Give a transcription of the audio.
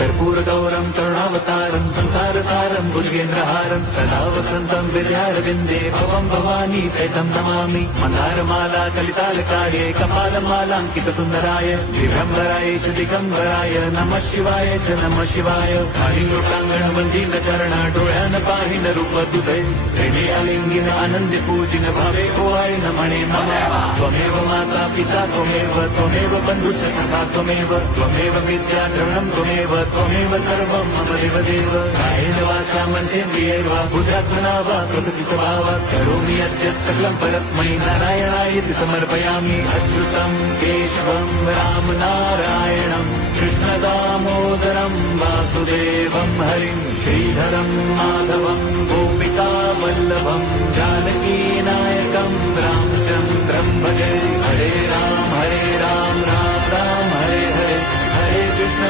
कर्पूरगौरं करुणावतारं संसारसारं भुजगेन्द्रहारं सदा वसन्तं विद्यारविन्दे भवं भवानी सहितं नमामि। मन्दारमाला कलितालकाये कपालमालाङ्कितसुन्दराय दिगम्बराय च दिगम्बराय नमः शिवाय च नमः शिवाय। खाली लोटांगण वंदीन चरण डोळ्यान पाहिन रूप तुझे प्रेमे अलिंगिन आनंदी पूजिन भावे ओवाळीन म्हणे नमः। त्वमेव माता पिता त्वमेव बंधुश्च सखा त्वमेव विद्या द्रविणं त्वमेव सर्वं मम देवदेव। कायेन वाचा मनसेन्द्रियैर्वा बुद्ध्यात्मना वा प्रकृति स्वभावात् करोमि यद्यत् सकलं परस्मै नारायणायेति समर्पयामि। अच्युतं केशवं राम नारायणं कृष्णदामोदरं वासुदेवं हरिं श्रीधरं माधवं गोपिका वल्लभं जानकीनायकं रामचन्द्रं भजे। हरे राम राम